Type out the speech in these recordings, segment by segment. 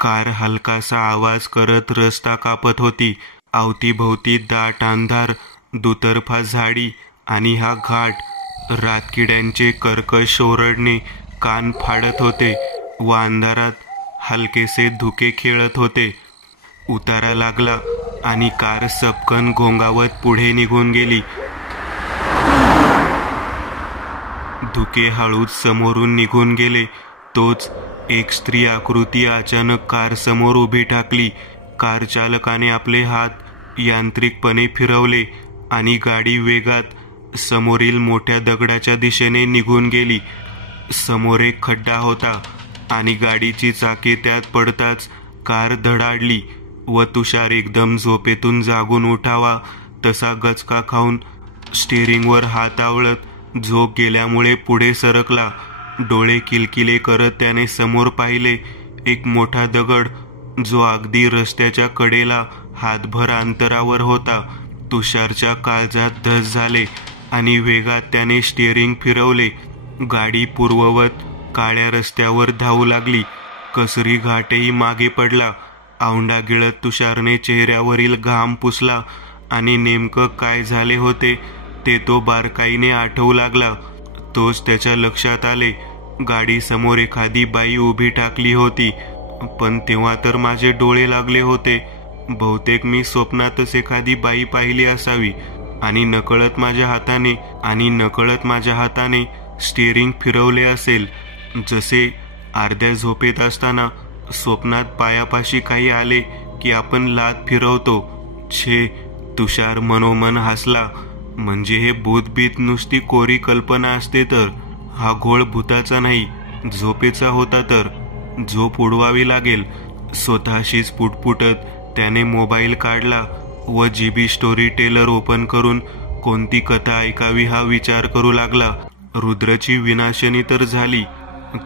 Car हलकासा आवाज करत रस्ता कापत होती. अवतीभोवती दाट अंधार, दुतर्फा झाडी आणि हा घाट. रातकिड्यांचे कर्कश ओरडणे कान फाडत होते व अंधारात हलकेसे धुके खेळत होते. उतारा लागला आणि कार सपकन घोंगावत पुढे निघून गेली. धुके हळूच समोरून निघून गेले. तोच एक स्त्री आकृती अचानक कार समोर उभी ठाकली. कार चालकाने आपले हात यांत्रिकपणे फिरवले आणि गाडी वेगात समोरील मोठ्या दगडाच्या दिशेने निघून गेली. समोर एक खड्डा होता आणि गाडीची चाके त्यात पडताच कार धडाडली व तुषार एकदम झोपेतून जागून उठावा तसा गचका खाऊन स्टेअरिंगवर हात आवळत झोप गेल्यामुळे पुढे सरकला. डोळे किलकिले करत त्याने समोर पाहिले. एक मोठा दगड जो अगदी रस्त्याच्या कडेला हातभर अंतरावर होता. तुषारच्या काळजात धस झाले आणि वेगात त्याने स्टीअरिंग फिरवले. गाडी पूर्ववत काळ्या रस्त्यावर धावू लागली. कसरी घाटही मागे पडला. औंढा गिळत तुषारने चेहऱ्यावरील घाम पुसला आणि नेमकं काय झाले होते ते तो बारकाईने आठवू लागला. तोच त्याच्या लक्षात आले. गाडी समोर एखादी बाई उभी ठाकली होती, पण तेव्हा तर माझे डोळे लागले होते. बहुतेक मी स्वप्नातच एखादी बाई पाहिली असावी आणि नकळत माझ्या हाताने स्टीअरिंग फिरवले असेल. जसे अर्ध्या झोपेत असताना स्वप्नात पायापाशी काही आले की आपण लाथ फिरवतो. छे, तुषार मनोमन हसला. म्हणजे हे भूतबीत नुसती कोरी कल्पना असते तर हा घोळ भूताचा नाही, झोपेचा होता तर झोप उडवावी लागेल. स्वतःशीच पुटपुटत त्याने मोबाईल काढला व जीबी स्टोरी टेलर ओपन करून कोणती कथा ऐकावी हा विचार करू लागला. रुद्रची विनाशिनी तर झाली.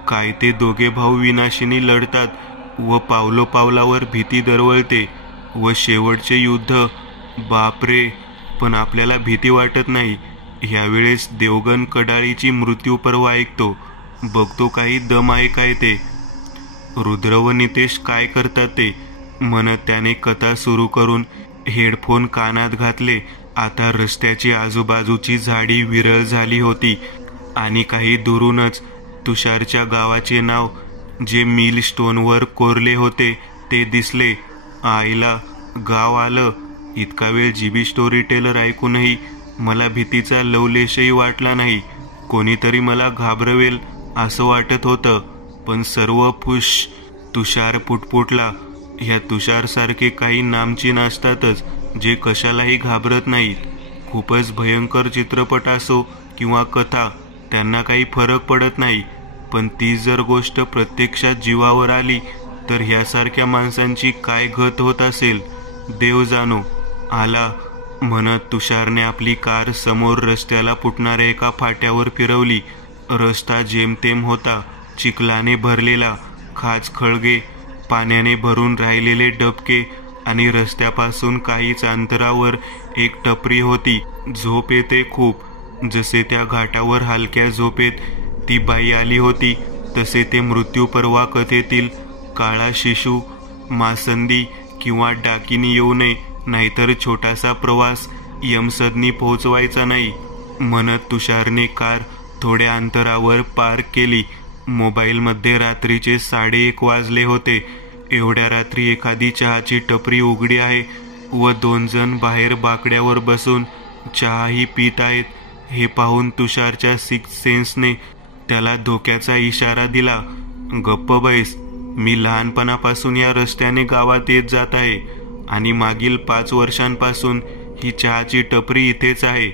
काय ते दोघे भाऊ विनाशिनी लढतात व पावलोपावलावर भीती दरवळते व शेवटचे युद्ध. बापरे, पण आपल्याला भीती वाटत नाही. ह्यावेळेस देवगण कडाळीची मृत्यू पर्व ऐकतो. बघतो काही दम आहे काय ते. रुद्र व नितेश काय करतात ते म्हणत त्याने कथा सुरू करून हेडफोन कानात घातले. आता रस्त्याची आजूबाजूची झाडी विरळ झाली होती आणि काही दुरूनच तुषारच्या गावाचे नाव जे मिल स्टोनवर कोरले होते ते दिसले. आईला, गाव आलं. इतका वेळ जीबी स्टोरी टेलर ऐकूनही मला भीतीचा लवलेशही वाटला नाही. कोणीतरी मला घाबरवेल असं वाटत होतं, पण सर्व फुश. तुषार पुटपुटला. ह्या तुषारसारखे काही नामचीन असतातच जे कशालाही घाबरत नाहीत. खूपच भयंकर चित्रपट असो किंवा कथा, त्यांना काही फरक पडत नाही. पण ती जर गोष्ट प्रत्यक्षात जीवावर आली तर ह्यासारख्या माणसांची काय गत होत असेल देव जाणो. आला म्हणत तुषारने आपली कार समोर रस्त्याला फुटणाऱ्या एका फाट्यावर फिरवली. रस्ता जेमतेम होता, चिखलाने भरलेला. खाच खळगे, पाण्याने भरून राहिलेले डबके आणि रस्त्यापासून काहीच अंतरावर एक टपरी होती. झोप येते खूप. जसे त्या घाटावर हलक्या झोपेत ती बाई आली होती तसे ते मृत्यू पर्वा कथेतील काळा शिशू, मासंदी किंवा डाकिनी येऊ नये, नाहीतर छोटासा प्रवास यमसदनी पोहोचवायचा नाही म्हणत तुषारने कार थोड्या अंतरावर पार्क केली. मोबाईलमध्ये रात्रीचे 1:30 वाजले होते. एवढ्या रात्री एखादी चहाची टपरी उघडी आहे व 2 जण बाहेर बाकड्यावर बसून चहाही पीत आहेत हे पाहून तुषारच्या सिक्स्थ सेन्सने त्याला धोक्याचा इशारा दिला. गप्प बैस. मी लहानपणापासून या रस्त्याने गावात येत जात आहे आणि मागील 5 वर्षांपासून ही चहाची टपरी इथेच आहे.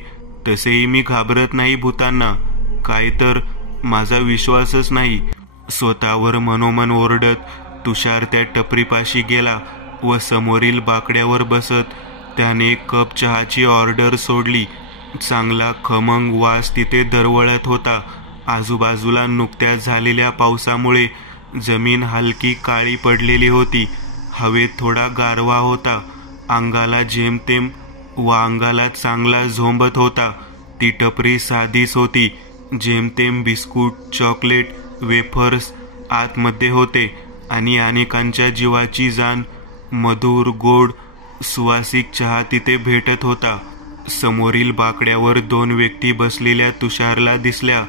तसेही मी घाबरत नाही भूतांना. काय तर माझा विश्वासच नाही. स्वतःवर मनोमन ओरडत तुषार त्या टपरीपाशी गेला व समोरील बाकड्यावर बसत त्याने एक कप चहाची ऑर्डर सोडली. चांगला खमंग वास तिथे दरवळत होता. आजूबाजूला नुकत्याच झालेल्या पावसामुळे जमीन हलकी काळी पडलेली होती. हवेत थोडा गारवा होता. अंगाला जेमतेम व अंगाला चांगला झोंबत होता. ती टपरी साधीच होती. जेमतेम बिस्कुट, चॉकलेट, वेफर्स आतमध्ये होते आणि अनेकांच्या जीवाची जाण मधुर गोड सुवासिक चहा तिथे भेटत होता. समोरील बाकड्यावर 2 व्यक्ती बसलेल्या तुषारला दिसल्या.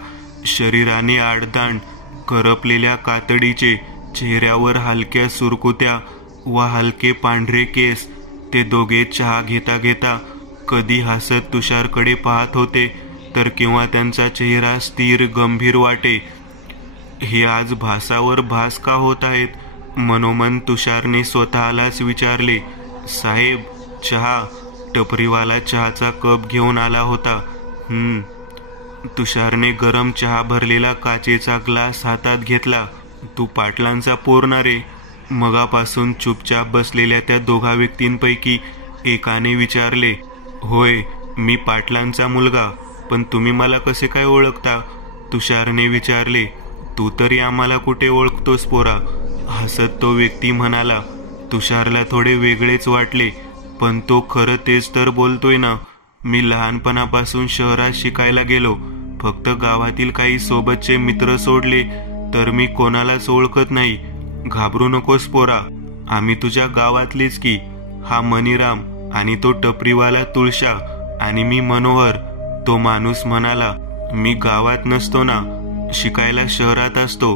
शरीराने आडदांड, करपलेल्या कातडीचे, चेहऱ्यावर हलक्या सुरकुत्या व हलके पांढरे केस. ते दोघे चहा घेता घेता कधी हसत तुषारकडे पाहत होते, तर केव्हा त्यांचा चेहरा स्थिर गंभीर वाटे. हे आज भासावर भास का होत आहेत? मनोमन तुषारने स्वतःलाच विचारले. साहेब, चहा. टपरीवाला चहाचा कप घेऊन आला होता. तुषारने गरम चहा भरलेला काचेचा ग्लास हातात घेतला. तू पाटलांचा पोर ना रे? मगापासून चुपचाप बसलेल्या त्या 2 व्यक्तींपैकी एकाने विचारले. होय, मी पाटलांचा मुलगा. पण तुम्ही मला कसे काय ओळखता? तुषारने विचारले. तू तरी आम्हाला कुठे ओळखतोस पोरा? हसत तो व्यक्ती म्हणाला. तुषारला थोडे वेगळेच वाटले, पण तो खरं तेच तर बोलतोय ना. मी लहानपणापासून शहरात शिकायला गेलो. फक्त गावातील काही सोबतचे मित्र सोडले तर मी कोणालाच ओळखत नाही. घाबरू नकोस पोरा, आम्ही तुझ्या गावातलेच की. हा मणिराम आणि तो टपरीवाला तुळशा आणि मी मनोहर. तो माणूस म्हणाला. मी गावात नसतो ना, शिकायला शहरात असतो.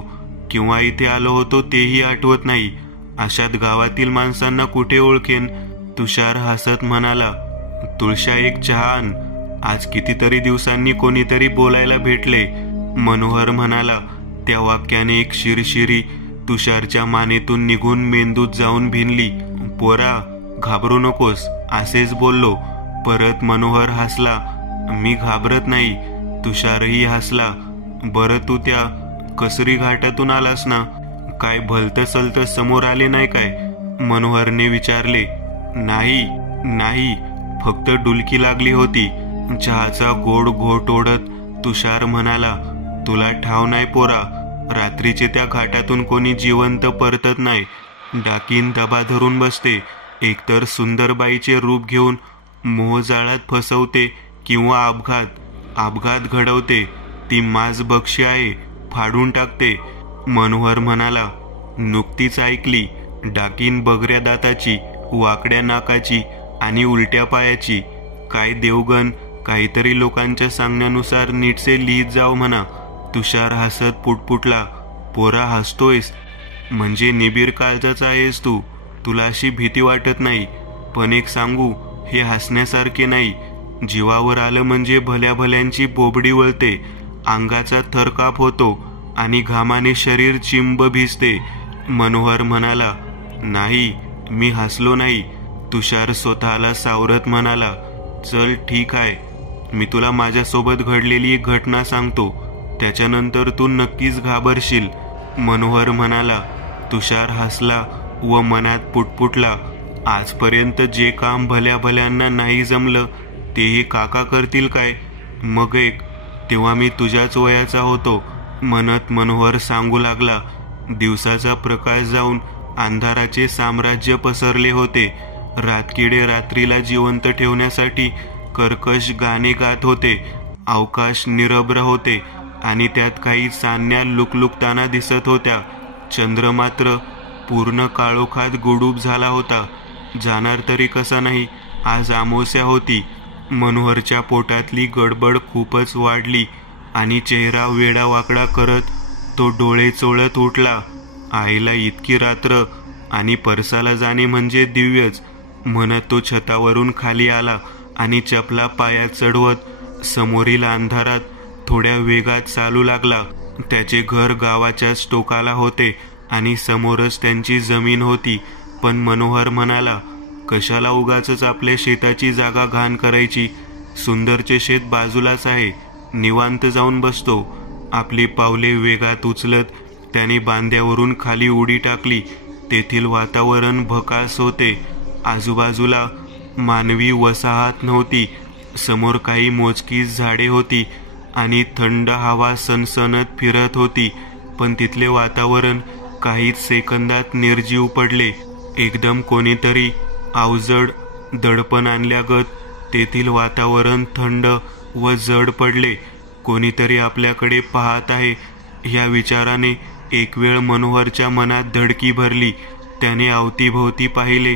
किंवा इथे आलो होतो तेही आठवत नाही. अशात गावातील माणसांना कुठे ओळखेन? तुषार हसत म्हणाला. तुळशा, एक चहा आण. आज कितीतरी दिवसांनी कोणीतरी बोलायला भेटले. मनोहर म्हणाला. त्या वाक्याने एक शिरशिरी तुषारच्या मानेतून निघून मेंदूत जाऊन भिनली. पोरा, घाबरू नकोस, असेच बोललो. परत मनोहर हसला. मी घाबरत नाही. तुषारही हसला. बरं, तू त्या कसरी घाटातून आलास ना? काय भलतं सलतं समोर आले नाही काय? मनोहरने विचारले. नाही, फक्त डुलकी लागली होती. चहाचा गोड घोट ओढत तुषार म्हणाला. तुला ठाव नाही पोरा, रात्रीचे त्या घाटातून कोणी जिवंत परतत नाही. डाकीन दबा धरून बसते. एकतर सुंदरबाईचे रूप घेऊन मोहजाळात फसवते किंवा अपघात घडवते. ती माज बक्षी आहे, फाडून टाकते. मनोहर म्हणाला. नुकतीच ऐकली. डाकीन बगऱ्या दाताची, वाकड्या नाकाची आणि उलट्या पायाची. काय देवगण, काहीतरी लोकांच्या सांगण्यानुसार नीटसे लिहित जाव म्हणा. तुषार हसत पुटपुटला. पोरा, हसतोयस म्हणजे निबीर काळजाचा आहेस तू. तुला अशी भीती वाटत नाही. पण एक सांगू, हे हसण्यासारखे नाही. जीवावर आलं म्हणजे भल्या भल्यांची बोबडी वळते, अंगाचा थरकाप होतो आणि घामाने शरीर चिंब भिजते. मनोहर म्हणाला. नाही, मी हसलो नाही. तुषार स्वतःला सावरत म्हणाला. चल ठीक आहे, मी तुला माझ्यासोबत घडलेली एक घटना सांगतो. त्याच्यानंतर तू नक्कीच घाबरशील. मनोहर म्हणाला. तुषार हसला व मनात पुटपुटला. आजपर्यंत जे काम भल्या भल्यांना नाही जमलं तेही काका करतील काय? मग एक, तेव्हा मी तुझ्याच वयाचा होतो म्हणत मनोहर सांगू लागला. दिवसाचा प्रकाश जाऊन अंधाराचे साम्राज्य पसरले होते. रातकिडे रात्रीला जिवंत ठेवण्यासाठी कर्कश गाणे गात होते. अवकाश निरभ्र होते आणि त्यात काही चांदण्या लुकलुकताना दिसत होत्या. चंद्र मात्र पूर्ण काळोखात गुडूप झाला होता. जाणार तरी कसा नाही, आज अमावस्या होती. मनोहरच्या पोटातली गडबड खूपच वाढली आणि चेहरा वेडा वाकडा करत तो डोळे चोळत उठला. आईला इतकी रात्र आणि परसाला जाणे म्हणजे दिव्यच म्हणत तो छतावरून खाली आला आणि चपला पायात चढवत समोरील अंधारात थोड्या वेगात चालू लागला. त्याचे घर गावाच्याच टोकाला होते आणि समोरच त्यांची जमीन होती. पण मनोहर म्हणाला. कशाला उगाचच आपल्या शेताची जागा घाण करायची? सुंदरचे शेत बाजूलाच आहे, निवांत जाऊन बसतो. आपली पावले वेगात उचलत त्याने बांध्यावरून खाली उडी टाकली. तेथील वातावरण भकास होते. आजूबाजूला मानवी वसाहत नव्हती. समोर काही मोजकीच झाडे होती आणि थंड हवा सनसनत फिरत होती. पण तिथले वातावरण काहीच सेकंदात निर्जीव पडले. एकदम कोणीतरी अवजड दडपण आणल्यागत तेथील वातावरण थंड व जड पडले. कोणीतरी आपल्याकडे पाहत आहे ह्या विचाराने एक वेळ मनोहरच्या मनात धडकी भरली. त्याने अवतीभोवती पाहिले,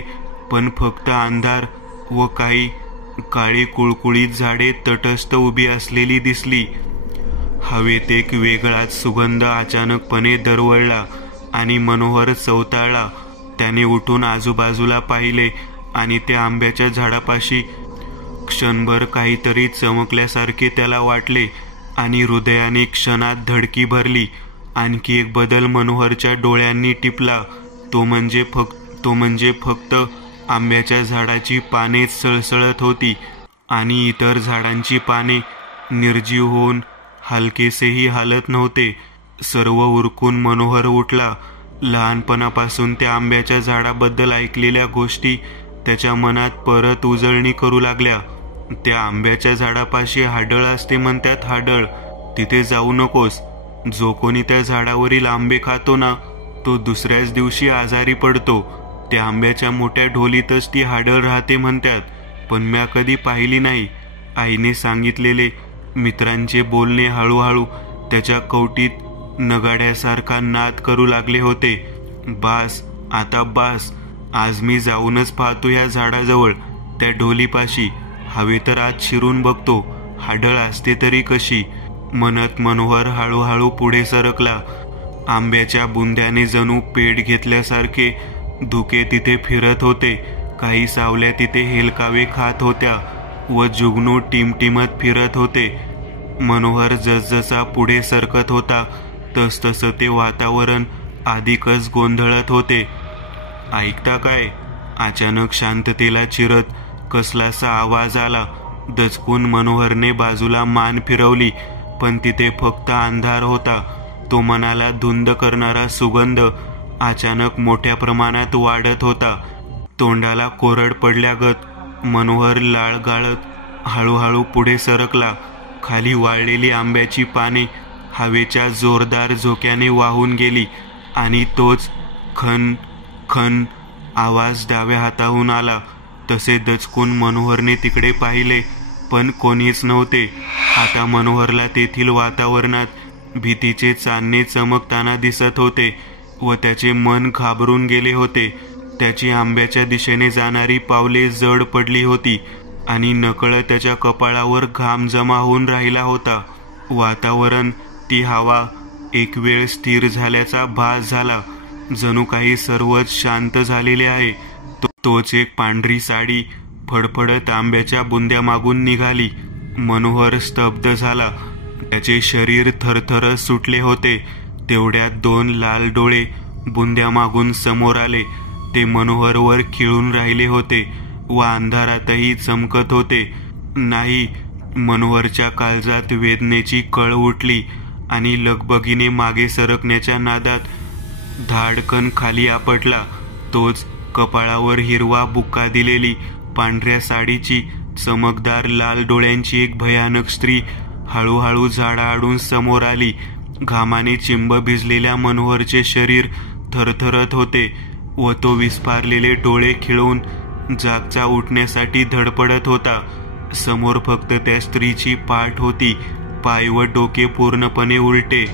पण फक्त अंधार व काही काळी कुळकुळीत झाडे तटस्थ उभी असलेली दिसली. हवेत एक वेगळाच सुगंध अचानकपणे दरवळला आणि मनोहर चवताळला. त्याने उठून आजूबाजूला पाहिले आणि त्या आंब्याच्या झाडापाशी क्षणभर काहीतरी चमकल्यासारखे त्याला वाटले आणि हृदयाने क्षणात धडकी भरली. आणखी एक बदल मनोहरच्या डोळ्यांनी टिपला. तो म्हणजे फक्त आंब्याच्या झाडाची पानेच सळसळत होती आणि इतर झाडांची पाने निर्जीव होऊन हलकेसेही हालत नव्हते. सर्व उरकून मनोहर उठला. लहानपणापासून त्या आंब्याच्या झाडाबद्दल ऐकलेल्या गोष्टी त्याच्या मनात परत उजळणी करू लागल्या. त्या आंब्याच्या झाडापाशी हाडळ असते म्हणतात. हाडळ, तिथे जाऊ नकोस. जो कोणी त्या झाडावरील आंबे खातो ना, तो दुसऱ्याच दिवशी आजारी पडतो. त्या आंब्याच्या मोठ्या ढोलीतच ती हाडळ राहते म्हणतात, पण म्या कधी पाहिली नाही. आईने सांगितलेले मित्रांचे बोलणे हळूहळू त्याच्या कवटीत नगाड्यासारखा नाद करू लागले होते. बास, आता बास. आज मी जाऊनच पाहतो या झाडाजवळ, त्या ढोलीपाशी. हवे तर आज शिरून बघतो, हाडळ असते तरी कशी, म्हणत मनोहर हळूहळू पुढे सरकला. आंब्याच्या बुंद्याने जणू पेट घेतल्यासारखे धुके तिथे फिरत होते. काही सावल्या तिथे हेलकावे खात होत्या व जुगनू टिमटिमत फिरत होते. मनोहर जसजसा पुढे सरकत होता तसतसं ते वातावरण अधिकच गोंधळत होते. ऐकता काय? अचानक शांततेला चिरत कसलासा आवाज आला. दचकून मनोहरने बाजूला मान फिरवली, पण तिथे फक्त अंधार होता. तो मनाला धुंद करणारा सुगंध अचानक मोठ्या प्रमाणात वाढत होता. तोंडाला कोरड पडल्यागत मनोहर लाळ गाळत हळूहळू पुढे सरकला. खाली वाळलेली आंब्याची पाने हवेच्या जोरदार झोक्याने वाहून गेली आणि तोच खन खन आवाज डाव्या हाताहून आला. तसे दचकून मनोहरने तिकडे पाहिले, पण कोणीच नव्हते. आता मनोहरला तेथील वातावरणात भीतीचे चांदणे चमकताना दिसत होते व त्याचे मन घाबरून गेले होते. त्याची आंब्याच्या दिशेने जाणारी पावले जड पडली होती आणि नकळत त्याच्या कपाळावर घाम जमा होऊन राहिला होता. वातावरण, ती हवा एक वेळ स्थिर झाल्याचा भास झाला. जणू काही सर्वच शांत झालेले आहे. तोच एक पांढरी साडी फडफडत आंब्याच्या बुंद्यामागून निघाली. मनोहर स्तब्ध झाला. त्याचे शरीर थरथर सुटले होते. तेवढ्यात दोन लाल डोळे बुंद्यामागून समोर आले. ते मनोहरवर खिळून राहिले होते व अंधारातही चमकत होते. नाही, मनोहरच्या काळजात वेदनेची कळ उठली आणि लगबगीने मागे सरकण्याच्या नादात धाडकन खाली आपटला. तोच कपाळावर हिरवा बुक्का दिलेली, पांढऱ्या साडीची, चमकदार लाल डोळ्यांची एक भयानक स्त्री हळूहळू झाडाआडून समोर आली. घामाने चिंब भिजलेल्या मनोहरचे शरीर थरथरत होते व तो विस्फारलेले डोळे खिळून जागचा उठण्यासाठी धडपडत होता. समोर फक्त त्या स्त्रीची पाठ होती, पाय व डोके पूर्णपणे उलटे,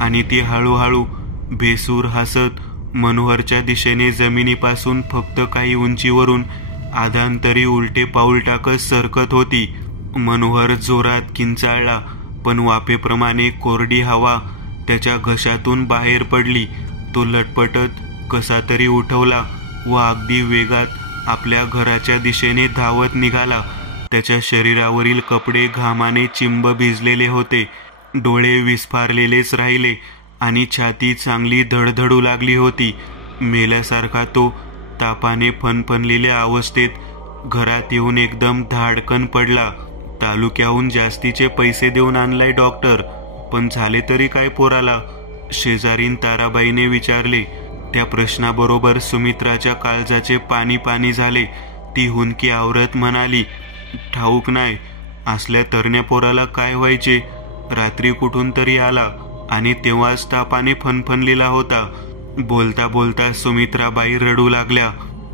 आणि ती हळूहळू भेसूर हसत मनोहरच्या दिशेने जमिनीपासून फक्त काही उंचीवरून आधांतरी उलटे पाऊल टाकत सरकत होती. मनोहर जोरात किंचाळला, पण वाफेप्रमाणे कोरडी हवा त्याच्या घशातून बाहेर पडली. तो लटपटत कसा तरी उठवला व अगदी वेगात आपल्या घराच्या दिशेने धावत निघाला. त्याच्या शरीरावरील कपडे घामाने चिंब भिजलेले होते. डोळे विस्फारलेलेच राहिले आणि छाती चांगली धडधडू लागली होती. मेल्यासारखा तो तापाने फणफणलेल्या अवस्थेत घरात येऊन एकदम धाडकन पडला. तालुक्याहून जास्तीचे पैसे देऊन आणलाय डॉक्टर, पण झाले तरी काय पोराला? शेजारीन ताराबाईने विचारले. त्या प्रश्नाबरोबर सुमित्राच्या काळजाचे पाणी पाणी झाले. ती हुंदकी आवरत म्हणाली, ठाऊक नाही, असल्या तरण्या पोराला काय व्हायचे? रात्री कुठून तरी आला आणि तेव्हाच तापाने फणफणलेला होता. बोलता बोलता सुमित्राबाई रडू लागल्या.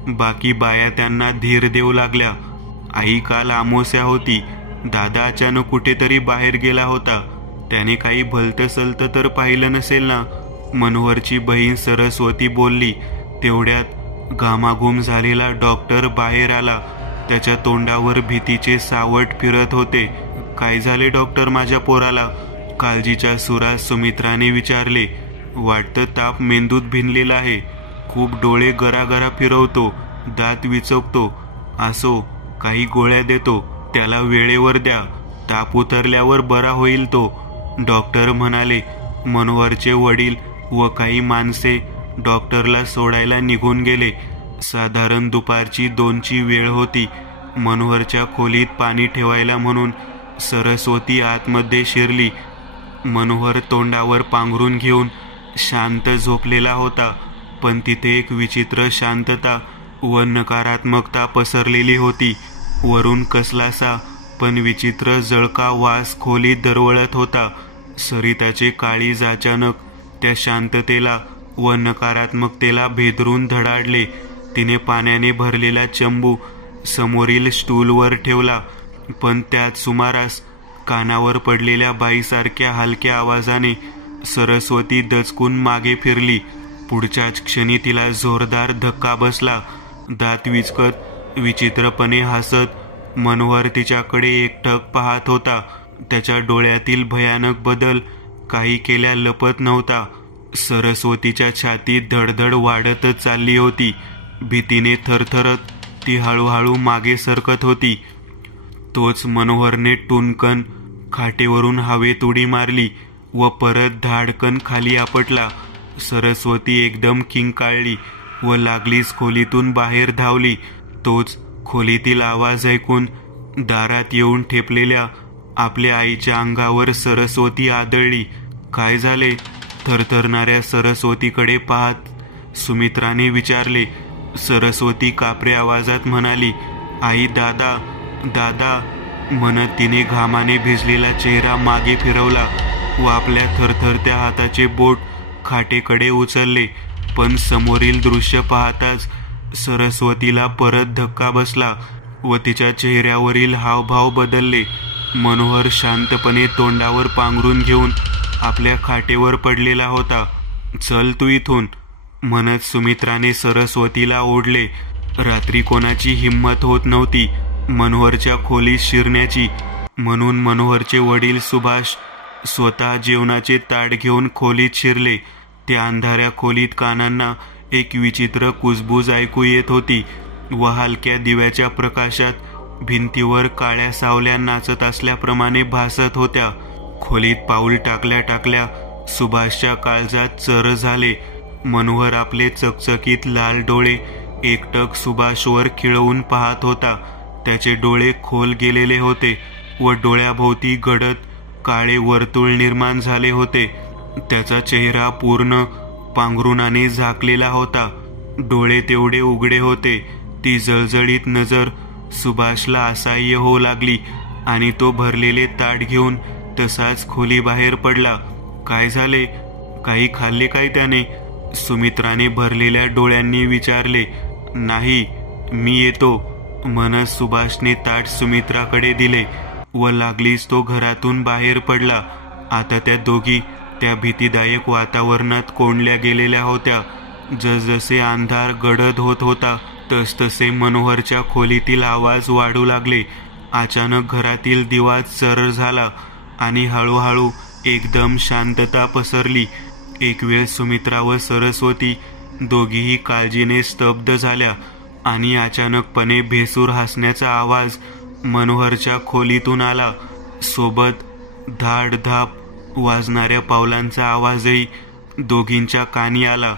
बाकी बाया त्यांना धीर देऊ लागल्या. आई, काल अमावस्या होती. दादा अचानक कुठेतरी बाहेर गेला होता. त्याने काही भलतं सलतं तर पाहिलं नसेल ना? मनोहरची बहीण सरस्वती बोलली. तेवढ्यात घामाघूम झालेला डॉक्टर बाहेर आला. त्याच्या तोंडावर भीतीचे सावट फिरत होते. काय झाले डॉक्टर माझ्या पोराला? काळजीच्या सुरात सुमित्राने विचारले. वाटतं ताप मेंदूत भिनलेला आहे. खूप डोळे गरागरा फिरवतो, दात विचकतो. असो, काही गोळ्या देतो, त्याला वेळेवर द्या. ताप उतरल्यावर बरा होईल तो, डॉक्टर म्हणाले. मनोहरचे वडील व काही माणसे डॉक्टरला सोडायला निघून गेले. साधारण दुपारची 2ची वेळ होती. मनोहरच्या खोलीत पाणी ठेवायला म्हणून सरस्वती आतमध्ये शिरली. मनोहर तोंडावर पांघरून घेऊन शांत झोपलेला होता, पण तिथे एक विचित्र शांतता व नकारात्मकता पसरलेली होती. वरून कसलासा पण विचित्र जळका वास खोलीत दरवळत होता. सरिताचे काळीज अचानक त्या शांततेला व नकारात्मकतेला भेदरून धडाडले. तिने पाण्याने भरलेला चंबू समोरील स्टूलवर ठेवला, पण त्यात सुमारास कानावर पडलेल्या बाईसारख्या हलक्या आवाजाने सरस्वती दचकून मागे फिरली. पुढच्याच क्षणी तिला जोरदार धक्का बसला. दात विचकत विचित्रपणे हसत मनोहर तिच्याकडे एकटक पाहत होता. त्याच्या डोळ्यातील भयानक बदल काही केल्या लपत नव्हता. सरस्वतीच्या छातीत धडधड वाढतच चालली होती. भीतीने थरथरत ती हळूहळू मागे सरकत होती. तोच मनोहरने टुनकन खाटेवरून हवेत उडी मारली व परत धाडकन खाली आपटला. सरस्वती एकदम किंकाळली व लागलीच खोलीतून बाहेर धावली. तोच खोलीतील आवाज ऐकून दारात येऊन ठेपलेल्या आपल्या आईच्या अंगावर सरस्वती आदळली. काय झाले? थरथरणाऱ्या सरस्वतीकडे पाहत सुमित्राने विचारले. सरस्वती कापऱ्या आवाजात म्हणाली, आई, दादा, दादा म्हणत तिने घामाने भिजलेला चेहरा मागे फिरवला व आपल्या थरथरत्या हाताचे बोट खाटेकडे उचलले. पण समोरील दृश्य पाहताच सरस्वतीला परत धक्का बसला व तिच्या चेहऱ्यावरील हावभाव बदलले. मनोहर शांतपणे तोंडावर पांघरून घेऊन आपल्या खाटेवर पडलेला होता. चल तू इथून, म्हणत सुमित्राने सरस्वतीला ओढले. रात्री कोणाची हिंमत होत नव्हती मनोहरच्या खोलीत शिरण्याची, म्हणून मनोहरचे वडील सुभाष स्वतः जेवणाचे ताट घेऊन खोलीत शिरले. त्या अंधाऱ्या खोलीत कानांना एक विचित्र कुजबूज ऐकू येत होती व हलक्या दिव्याच्या प्रकाशात भिंतीवर काळ्या सावल्या नाचत असल्याप्रमाणे भासत होत्या. खोलीत पाऊल टाकल्या टाकल्या सुभाषच्या काळजात चर झाले. मनोहर आपले चकचकीत लाल डोळे एकटक सुभाषवर खिळवून पाहत होता. त्याचे डोळे खोल गेलेले होते व डोळ्याभोवती गडद काळे वर्तुळ निर्माण झाले होते. त्याचा चेहरा पूर्ण पांघरुणाने झाकलेला होता. डोळे तेवढे उघडे होते. ती जळजळीत नजर सुभाषला असह्य होऊ लागली आणि तो भरलेले ताट घेऊन तसाच खोली बाहेर पडला. काय झाले? काही खाल्ले काय त्याने? सुमित्राने भरलेल्या डोळ्यांनी विचारले. नाही, मी येतो, म्हणत सुभाषने ताट सुमित्राकडे दिले व लागलीच तो घरातून बाहेर पडला. आता त्या दोघी त्या भीतीदायक वातावरणात कोंडल्या गेलेल्या होत्या. जसजसे अंधार गडद होत होता तसतसे मनोहरच्या खोलीतील आवाज वाढू लागले. अचानक घरातील दिवा चर झाला आणि हळूहळू एकदम शांतता पसरली. एक वेळ सुमित्रा व सरस्वती दोघीही काळजीने स्तब्ध झाल्या आणि अचानकपणे भेसूर हसण्याचा आवाज मनोहरच्या खोलीतून आला. सोबत धाड धाप वाजणाऱ्या पावलांचा आवाजही दोघींच्या कानी आला.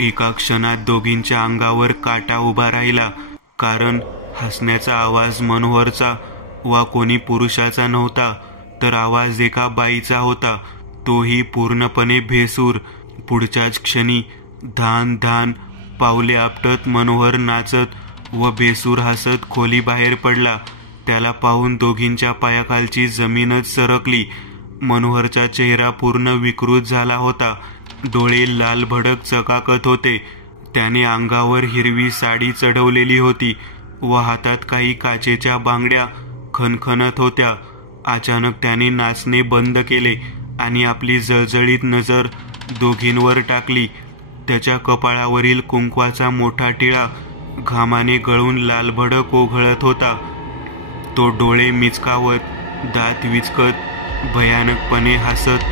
एका क्षणात दोघींच्या अंगावर काटा उभा राहिला, कारण हसण्याचा आवाज मनोहरचा वा कोणी पुरुषाचा नव्हता, तर आवाज एका बाईचा होता, तोही पूर्णपणे भेसूर. पुढच्याच क्षणी धान धान पावले आपटत मनोहर नाचत व भेसूर हसत खोली बाहेर पडला. त्याला पाहून दोघींच्या पायाखालची जमीनच सरकली. मनोहरचा चेहरा पूर्ण विकृत झाला होता. डोळे लाल भडक चकाकत होते. त्याने अंगावर हिरवी साडी चढवलेली होती व हातात काही काचेच्या बांगड्या खणखणत होत्या. अचानक त्याने नाचणे बंद केले आणि आपली जळजळीत नजर दोघींवर टाकली. त्याच्या कपाळावरील कुंकवाचा मोठा टिळा घामाने गळून लालभडक ओघळत होता. तो डोळे मिचकावत, दात विचकत, भयानकपणे हसत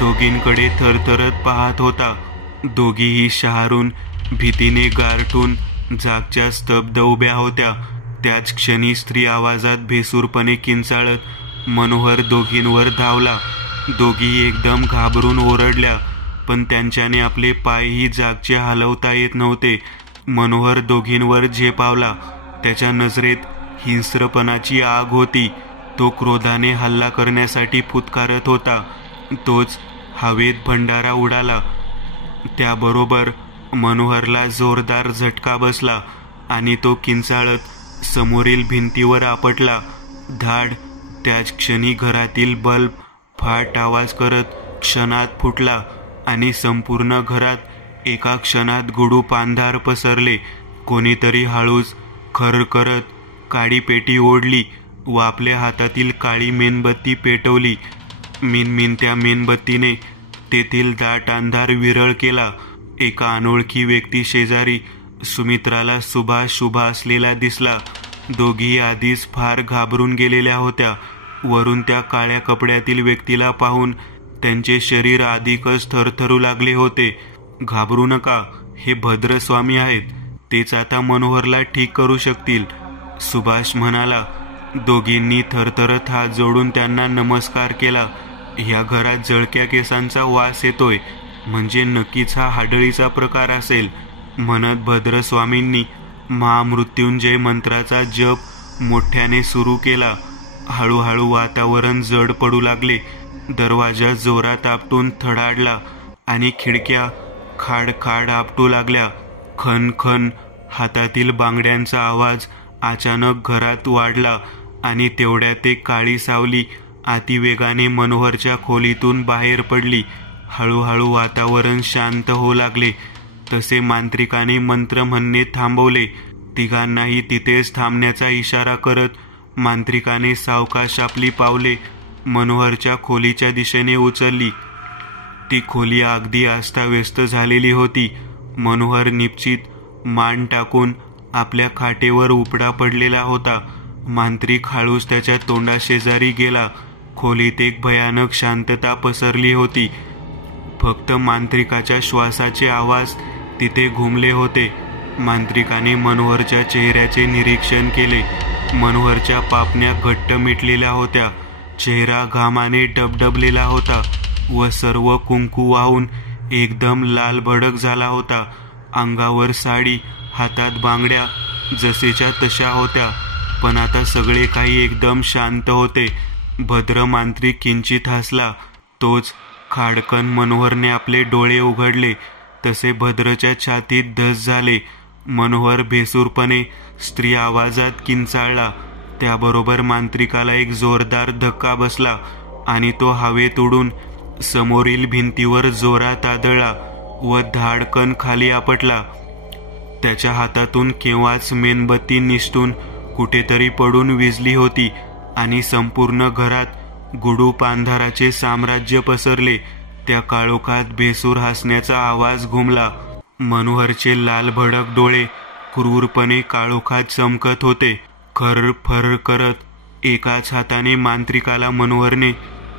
दोघींकडे थरथरत पाहत होता. दोघीही शहारून भीतीने गारठून जागच्या स्तब्ध उभ्या होत्या. त्याच क्षणी स्त्री आवाजात भेसूरपणे किंचाळत मनोहर दोघींवर धावला. दोघी एकदम घाबरून ओरडल्या, पण त्यांच्याने आपले पायही जागचे हलवता येत नव्हते. मनोहर दोघींवर झेपावला. त्याच्या नजरेत हिंस्रपणाची आग होती. तो क्रोधाने हल्ला करण्यासाठी फुतकारत होता. तोच हवेत भंडारा उडाला. त्याबरोबर मनोहरला जोरदार झटका बसला आणि तो किंचाळत समोरील भिंतीवर आपटला. धाड! त्याच क्षणी घरातील बल्ब फाट आवाज करत क्षणात फुटला आणि संपूर्ण घरात एका क्षणात गुडूप अंधार पसरले. कोणीतरी हळूच खर करत काडी पेटी ओढली व आपल्या हातातील काळी मेणबत्ती पेटवली. मिनमिनत्या मेणबत्तीने तेथील दाट अंधार विरळ केला. एका अनोळखी व्यक्ती शेजारी सुमित्राला सुभाष उभा असलेला दिसला. दोघी आधीच फार घाबरून गेलेल्या होत्या. वरून त्या काळ्या कपड्यातील व्यक्तीला पाहून त्यांचे शरीर अधिकच थरथरू लागले होते. घाबरू नका, हे भद्रस्वामी आहेत. तेच आता मनोहरला ठीक करू शकतील, सुभाष म्हणाला. दोघींनी थरथरत हात जोडून त्यांना नमस्कार केला. ह्या घरात जळक्या केसांचा वास येतोय, म्हणजे नक्कीच हा हाडळीचा प्रकार असेल, म्हणत भद्रस्वामींनी महामृत्युंजय मंत्राचा जप मोठ्याने सुरू केला. हळूहळू वातावरण जड पडू लागले. दरवाजा जोरात आपटून थडाडला आणि खिडक्या खाडखाड आपटू लागल्या. खन खन हातातील बांगड्यांचा आवाज अचानक घरात वाढला आणि तेवढ्यात एक काळी सावली अतिवेगाने मनोहरच्या खोलीतून बाहेर पडली. हळूहळू वातावरण शांत होऊ लागले. तसे मांत्रिकाने मंत्र म्हणणे थांबवले. तिघांनाही तिथेच थांबण्याचा इशारा करत मांत्रिकाने सावकाश आपली पावले मनोहरच्या खोलीच्या दिशेने उचलली. ती खोली अगदी अस्ताव्यस्त झालेली होती. मनोहर निपचित मान टाकून आपल्या खाटेवर उपडा पडलेला होता. मांत्रिक हळूच त्याच्या तोंडाशेजारी गेला. खोलीत एक भयानक शांतता पसरली होती. फक्त मांत्रिकाच्या श्वासाचे आवाज तिथे घुमले होते. मांत्रिकाने मनोहरच्या चेहऱ्याचे निरीक्षण केले. मनोहरच्या पापण्या घट्ट मिटलेल्या होत्या. चेहरा घामाने डबडबलेला होता व सर्व कुंकू वाहून एकदम लालभडक झाला होता. अंगावर साडी, हातात बांगड्या जसेच्या तशा होत्या, पण आता सगळे काही एकदम शांत होते. भद्र मांत्रिक किंचित हसला. तोच खाडकन मनोहरने आपले डोळे उघडले तसे भद्रच्या छातीत धस झाले. मनोहर भेसूरपणे स्त्री आवाजात किंचाळला. त्याबरोबर मांत्रिकाला एक जोरदार धक्का बसला आणि तो हवेत उडून समोरील भिंतीवर जोरात आदळला व धाडकन खाली आपटला. त्याच्या हातातून केव्हाच मेणबत्ती निसटून कुठेतरी पडून विझली होती आणि संपूर्ण घरात गुडूप अंधाराचे साम्राज्य पसरले. त्या काळोखात भेसूर हसण्याचा आवाज घुमला. मनोहरचे लालभडक डोळे क्रूरपणे काळोखात चमकत होते. खर फर करत एकाच हाताने मांत्रिकाला मनोहरने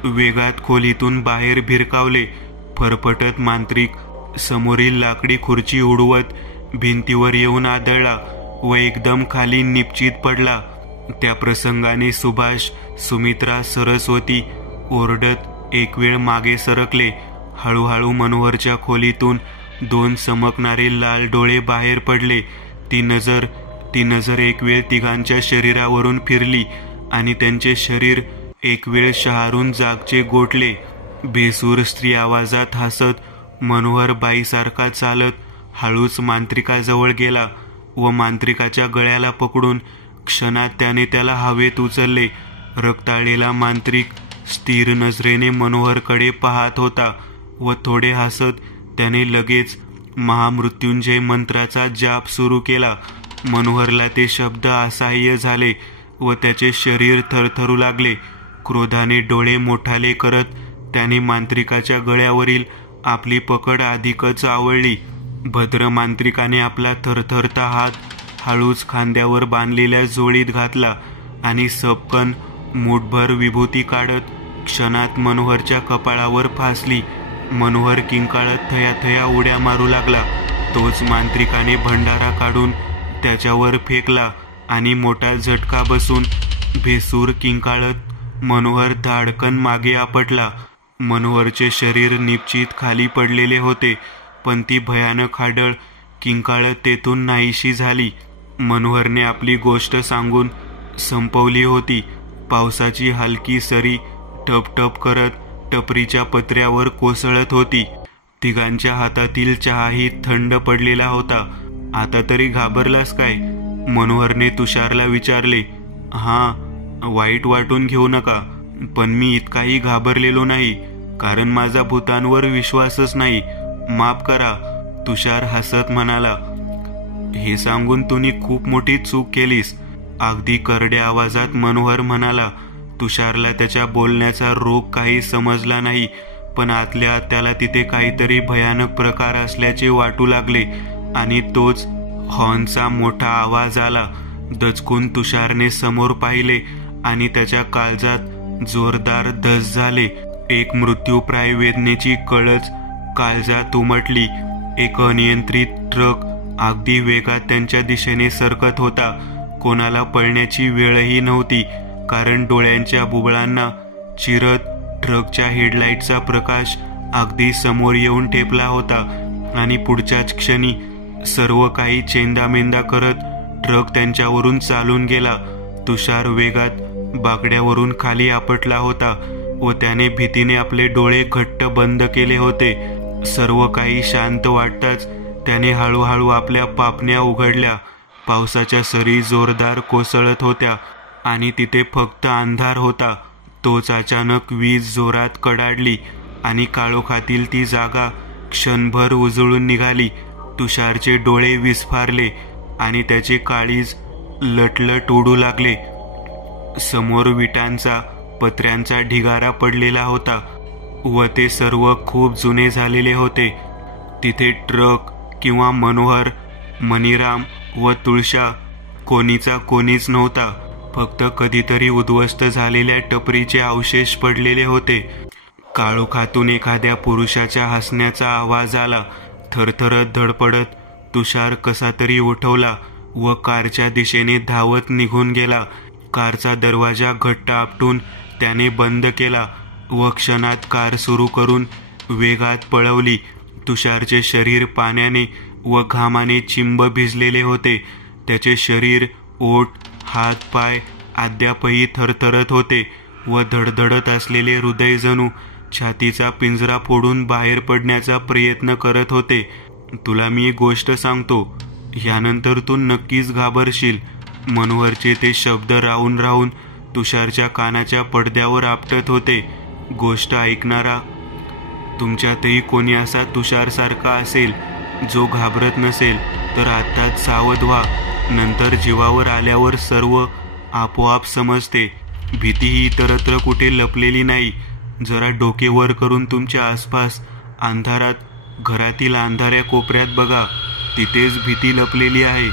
वेगात खोलीतून बाहेर भिरकावले. फरफटत मांत्रिक समोरील लाकडी खुर्ची उडवत भिंतीवर येऊन आदळला व एकदम खाली निपचित पडला. त्या प्रसंगाने सुभाष, सुमित्रा, सरस्वती ओरडत एक वेळ मागे सरकले. हळूहळू मनोहरच्या खोलीतून दोन चमकणारे लाल डोळे बाहेर पडले. ती नजर एक वेळ तिघांच्या शरीरावरून फिरली आणि त्यांचे शरीर एक वेळ शहारून जागचे गोठले. भेसूर स्त्री आवाजात हसत मनोहर बाईसारखा चालत हळूच मांत्रिकाजवळ गेला व मांत्रिकाच्या गळ्याला पकडून क्षणात त्याने त्याला हवेत उचलले. रक्ताळलेला मांत्रिक स्थिर नजरेने मनोहरकडे पाहत होता व थोडे हसत त्याने लगेच महामृत्युंजय मंत्राचा जाप सुरू केला. मनोहरला ते शब्द असह्य झाले व त्याचे शरीर थरथरू लागले. क्रोधाने डोळे मोठाले करत त्याने मांत्रिकाच्या गळ्यावरील आपली पकड अधिकच आवळली. भद्र मांत्रिकाने आपला थरथरता हात हळूच खांद्यावर बांधलेल्या झोळीत घातला आणि सपकन मूठभर विभूती काढत क्षणात मनोहरच्या कपाळावर फासली. मनोहर किंकाळत थयाथया उड्या मारू लागला. तोच मांत्रिकाने भंडारा काढून त्याच्यावर फेकला आणि मोठा झटका बसून भेसूर किंकाळत मनोहर धाडकन मागे आपटला. मनोहरचे शरीर निश्चित खाली पडलेले होते, पण ती भयानक हाडळ किंकाळत तेथून नाहीशी झाली. मनोहरने आपली गोष्ट सांगून संपवली होती. पावसाची हलकी सरी टपटप करत टपरीच्या पत्र्यावर कोसळत होती. तिघांच्या हातातील चहाही थंड पडलेला होता. आता तरी घाबरलास काय? मनोहरने तुषारला विचारले. हां, वाईट वाटून घेऊ नका, पण मी इतकाही घाबरलेलो नाही, कारण माझा भूतांवर विश्वासच नाही. माफ करा, तुषार हसत म्हणाला. हे सांगून तुम्ही खूप मोठी चूक केलीस, अगदी करड्या आवाजात मनोहर म्हणाला. तुषारला त्याच्या बोलण्याचा रोग काही समजला नाही, पण आतल्या आत त्याला तिथे काहीतरी भयानक प्रकार असल्याचे वाटू लागले आणि तोच हॉर्नचा मोठा आवाज आला. दचकून तुषारने समोर पाहिले आणि त्याच्या काळजात जोरदार धस झाले. एक मृत्यूप्राय वेदनेची कळच काळजात उमटली. एक अनियंत्रित ट्रक अगदी वेगात त्यांच्या दिशेने सरकत होता. कोणाला पळण्याची वेळही नव्हती, कारण डोळ्यांच्या बुबुळांना चिरत ट्रकच्या हेडलाईटचा प्रकाश अगदी समोर येऊन ठेपला होता आणि पुढच्याच क्षणी सर्व काही चेंदामेंदा करत ट्रक त्यांच्यावरून चालून गेला. तुषार वेगात बाकड्यावरून खाली आपटला होता व त्याने भीतीने आपले डोळे घट्ट बंद केले होते. सर्व काही शांत वाटताच त्याने हळूहळू आपल्या पापण्या उघडल्या. पावसाच्या सरी जोरदार कोसळत होत्या आणि तिथे फक्त अंधार होता. तोच अचानक वीज जोरात कडाडली आणि काळोखातील ती जागा क्षणभर उजळून निघाली. तुषारचे डोळे विस्फारले आणि त्याचे काळीज लटलट उडू लागले. समोर विटांचा पत्र्यांचा ढिगारा पडलेला होता व ते सर्व खूप जुने झालेले होते. तिथे ट्रक किंवा मनोहर, मणिराम व तुळशा कोणीचा कोणीच नव्हता. फक्त कधीतरी उद्ध्वस्त झालेल्या टपरीचे अवशेष पडलेले होते. काळोखातून एखाद्या पुरुषाच्या हसण्याचा आवाज आला. थरथरत धडपडत तुषार कसा तरी उठवला व कारच्या दिशेने धावत निघून गेला. कारचा दरवाजा घट्ट आपटून त्याने बंद केला व क्षणात कार सुरू करून वेगात पळवली. तुषारचे शरीर पाण्याने व घामाने चिंब भिजलेले होते. त्याचे शरीर, ओठ, हात पाय अद्यापही थरथरत होते व धडधडत असलेले हृदय जणू छातीचा पिंजरा फोडून बाहेर पडण्याचा प्रयत्न करत होते. तुला मी एक गोष्ट सांगतो, यानंतर तू नक्कीच घाबरशील. मनोहरचे ते शब्द राहून राहून तुषारच्या कानाच्या पडद्यावर आपटत होते. गोष्ट ऐकणारा तुमच्यातही कोणी असा तुषारसारखा असेल जो घाबरत नसेल तर आत्ताच सावध व्हा. नंतर जीवावर आल्यावर सर्व आपोआप समजते. भीती ही इतरत्र कुठे लपलेली नाही. जरा डोके वर करून तुमच्या आसपास अंधारात घरातील अंधाऱ्या कोपऱ्यात बघा, तिथेच भीती लपलेली आहे.